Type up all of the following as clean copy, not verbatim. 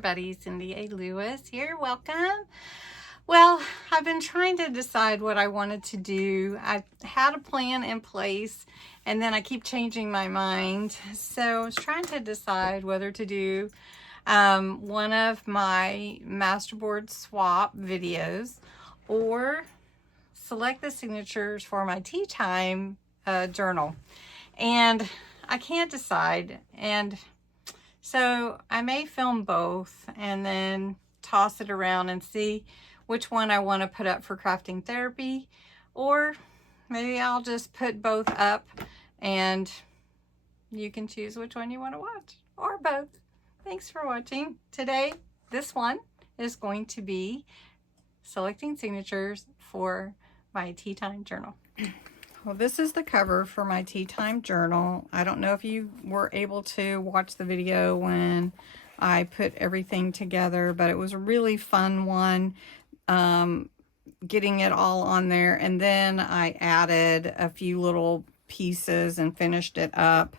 everybody, Cindy A. Lewis here. Welcome. Well, I've been trying to decide what I wanted to do. I had a plan in place and then I keep changing my mind. So I was trying to decide whether to do one of my masterboard swap videos or select the signatures for my tea time journal. And I can't decide. And so I may film both and then toss it around and see which one I want to put up for crafting therapy, or maybe I'll just put both up and you can choose which one you want to watch, or both. Thanks for watching. Today, this one is going to be selecting signatures for my tea time journal. Well, this is the cover for my tea time journal. I don't know if you were able to watch the video when I put everything together, but it was a really fun one, getting it all on there. And then I added a few little pieces and finished it up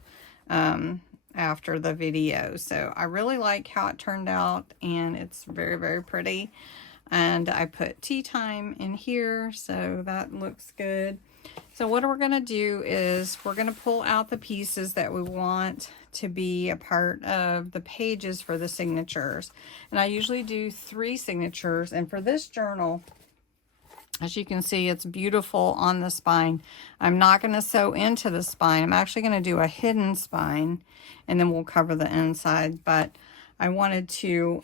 after the video. So I really like how it turned out, and it's very, very pretty. And I put tea time in here, so that looks good. So what we're going to do is we're going to pull out the pieces that we want to be a part of the pages for the signatures. And I usually do 3 signatures. And for this journal, as you can see, it's beautiful on the spine. I'm not going to sew into the spine. I'm actually going to do a hidden spine, and then we'll cover the inside. But I wanted to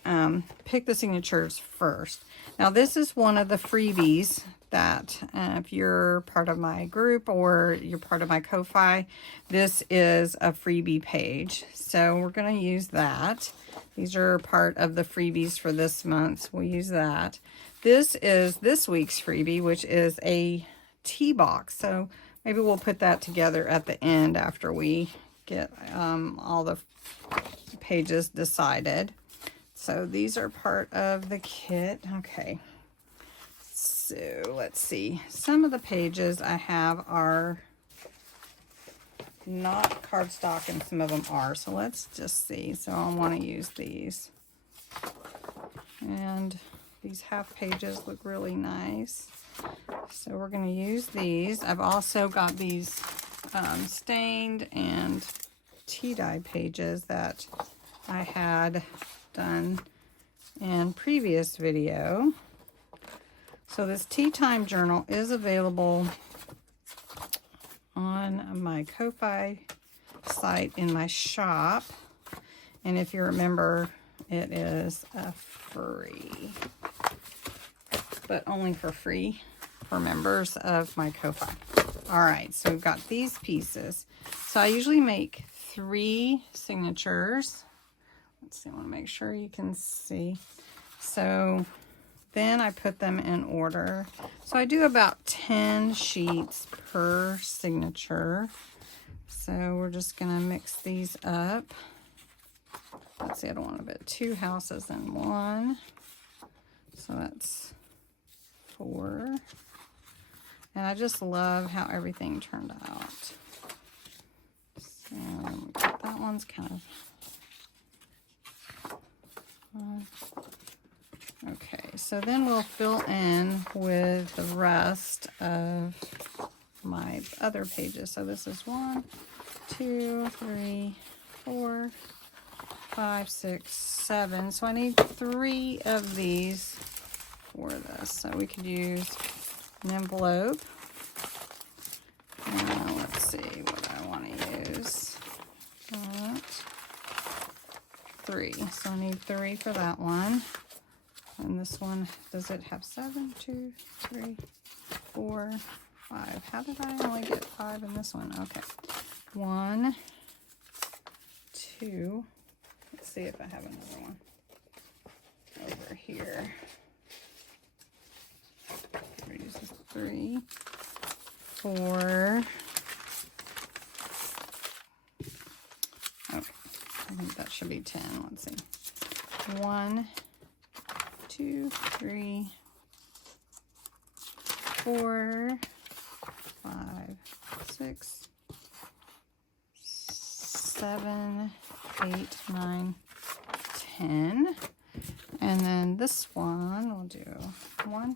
pick the signatures first. Now, this is one of the freebies that if you're part of my group or you're part of my Ko-Fi, this is a freebie page. So we're going to use that. These are part of the freebies for this month. We'll use that. This is this week's freebie, which is a tea box. So maybe we'll put that together at the end after we get all the pages decided. So these are part of the kit. Okay. So let's see. Some of the pages I have are not cardstock and some of them are. So let's just see. So I want to use these. And these half pages look really nice. So we're going to use these. I've also got these stained and tea dye pages that I had done in previous video. So this tea time journal is available on my Ko-Fi site in my shop. And if you remember, it is a free, but only for free for members of my Ko-Fi. All right, so we've got these pieces. So I usually make 3 signatures. Let's see, I want to make sure you can see. So then I put them in order. So I do about 10 sheets per signature. So we're just going to mix these up. Let's see, I don't want to put 2 houses in one. So that's 4. And I just love how everything turned out. So that one's kind of... okay, so then we'll fill in with the rest of my other pages. So this is 1, 2, 3, 4, 5, 6, 7. So I need 3 of these for this. So we could use an envelope. Let's see what I want to use. 3. So I need 3 for that one. And this one, does it have 7? 2, 3, 4, 5. How did I only get 5 in this one? Okay. 1, 2. Let's see if I have another one over here. Use 3, 4. Okay. I think that should be 10. Let's see. 1, 2, 3, 4, 5, 6, 7, 8, 9, 10. And then this one, we'll do 1,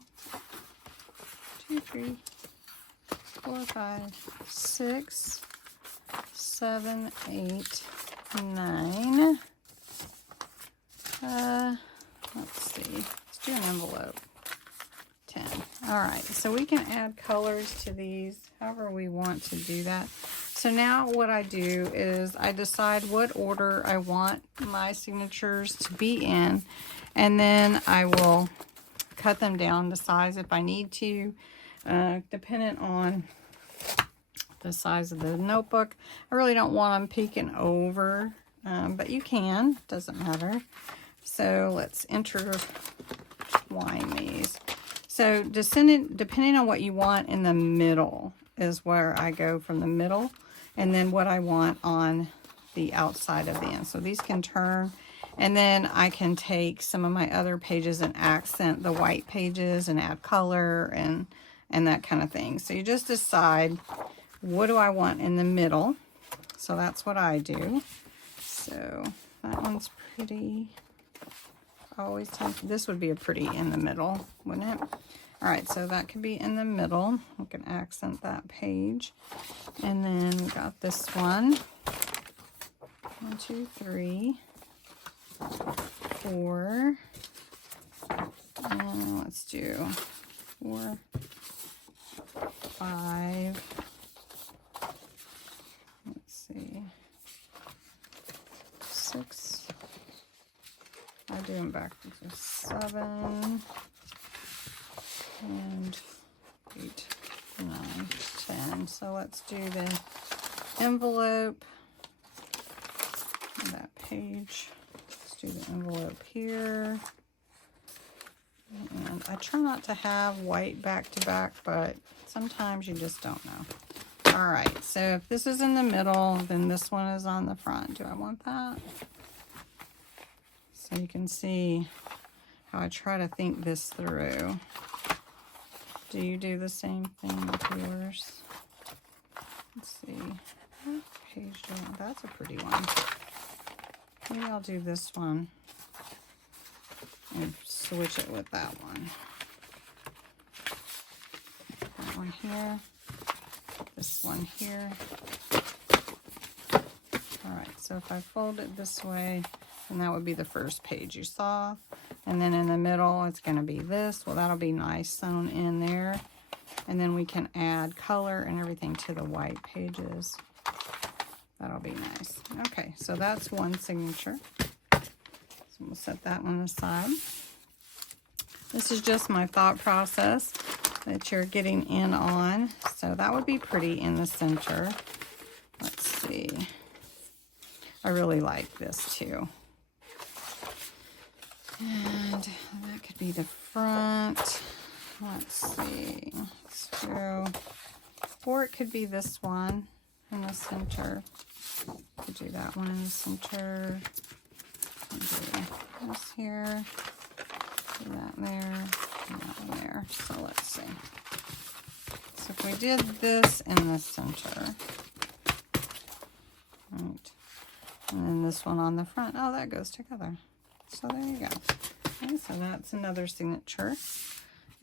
2, 3, 4, 5, 6, 7, 8, 9. Let's see. Let's do an envelope. 10. All right, so we can add colors to these however we want to do that. So now what I do is I decide what order I want my signatures to be in, and then I will cut them down to size if I need to, depending on the size of the notebook. I really don't want them peeking over, but you can, doesn't matter. So let's intertwine these. So depending on what you want in the middle is where I go from the middle, and then what I want on the outside of the end. So these can turn, and then I can take some of my other pages and accent the white pages and add color and that kind of thing. So you just decide, what do I want in the middle? So that's what I do. So that one's pretty. Always this would be a pretty in the middle, wouldn't it? All right, so that could be in the middle. We can accent that page. And then we got this one. 1, 2, 3, 4. And let's do 4, 5. Let's see. 6. I do them backwards. 7 and 8, 9, 10. So let's do the envelope. That page. Let's do the envelope here. And I try not to have white back to back, but sometimes you just don't know. All right, so if this is in the middle, then this one is on the front. Do I want that? So you can see how I try to think this through. Do you do the same thing with yours? Let's see. What page do I want? That's a pretty one. Maybe I'll do this one and switch it with that one. That one here. This one here. All right, so if I fold it this way, and that would be the first page you saw. And then in the middle, it's going to be this. Well, that'll be nice sewn in there. And then we can add color and everything to the white pages. That'll be nice. Okay, so that's one signature. So we'll set that one aside. This is just my thought process that you're getting in on. So that would be pretty in the center. Let's see. I really like this too. And that could be the front. Let's see. Let's go. Or it could be this one in the center. Could do that one in the center. Do this here. Do that there. And that one there. So let's see. So if we did this in the center. Right. And then this one on the front. Oh, that goes together. So there you go. Okay, so that's another signature.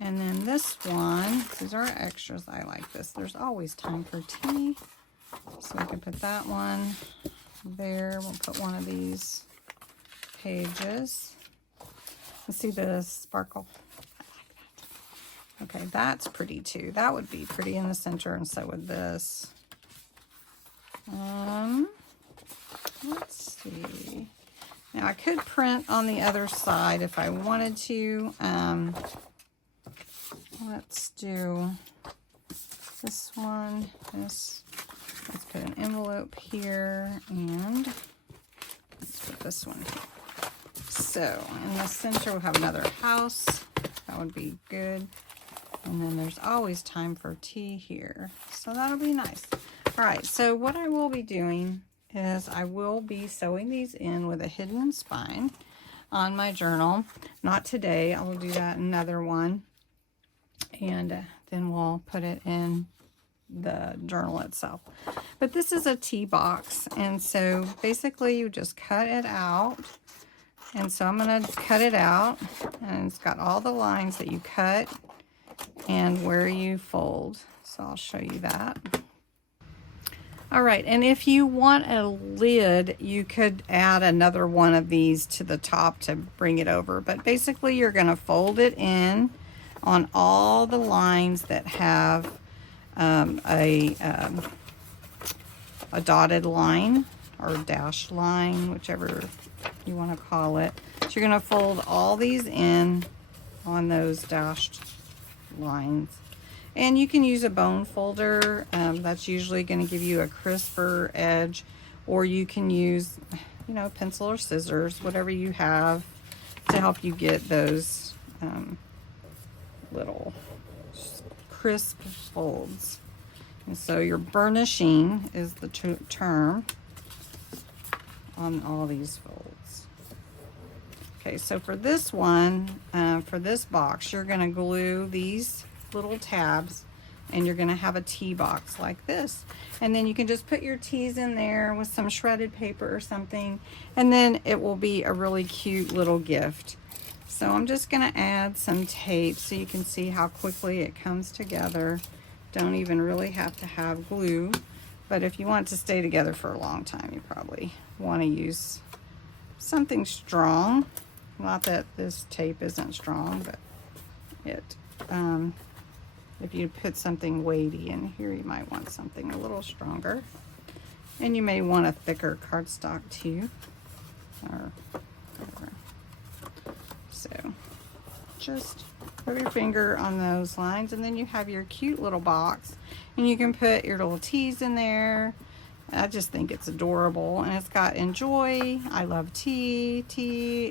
And then this one, these are extras. I like this. There's always time for tea. So we can put that one there. We'll put one of these pages. Let's see the sparkle. I like that. Okay, that's pretty too. That would be pretty in the center, and so would this. Let's see. Now I could print on the other side if I wanted to. Let's do this one. Let's put an envelope here, and let's put this one here. So in the center we'll have another house. That would be good. And then there's always time for tea here. So that'll be nice. All right, so what I will be doing is I will be sewing these in with a hidden spine on my journal. Not today. I will do that another one. And then we'll put it in the journal itself. But this is a tea box. And so basically you just cut it out And so I'm going to cut it out, and it's got all the lines that you cut and where you fold. So I'll show you that. All right, and if you want a lid, you could add another one of these to the top to bring it over. But basically, you're going to fold it in on all the lines that have a dotted line or dashed line, whichever you want to call it. So you're going to fold all these in on those dashed lines. And you can use a bone folder. That's usually going to give you a crisper edge, or you can use, you know, pencil or scissors, whatever you have to help you get those little crisp folds. And so your burnishing is the term on all these folds. Okay, so for this one, for this box, you're going to glue these little tabs, and you're going to have a tea box like this. And then you can just put your teas in there with some shredded paper or something, and then it will be a really cute little gift. So I'm just going to add some tape so you can see how quickly it comes together. Don't even really have to have glue, but if you want it to stay together for a long time, you probably want to use something strong. Not that this tape isn't strong, but if you put something weighty in here, you might want something a little stronger. And you may want a thicker cardstock too, or whatever. So just put your finger on those lines, and then you have your cute little box, and you can put your little teas in there. I just think it's adorable, and it's got enjoy, I love tea,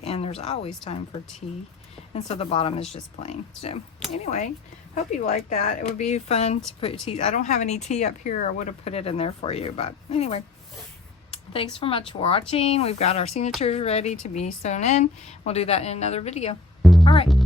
and there's always time for tea. And so the bottom is just plain. So anyway, hope you like that. It would be fun to put tea. I don't have any tea up here. I would have put it in there for you, but anyway, thanks so much for watching. We've got our signatures ready to be sewn in. We'll do that in another video. All right.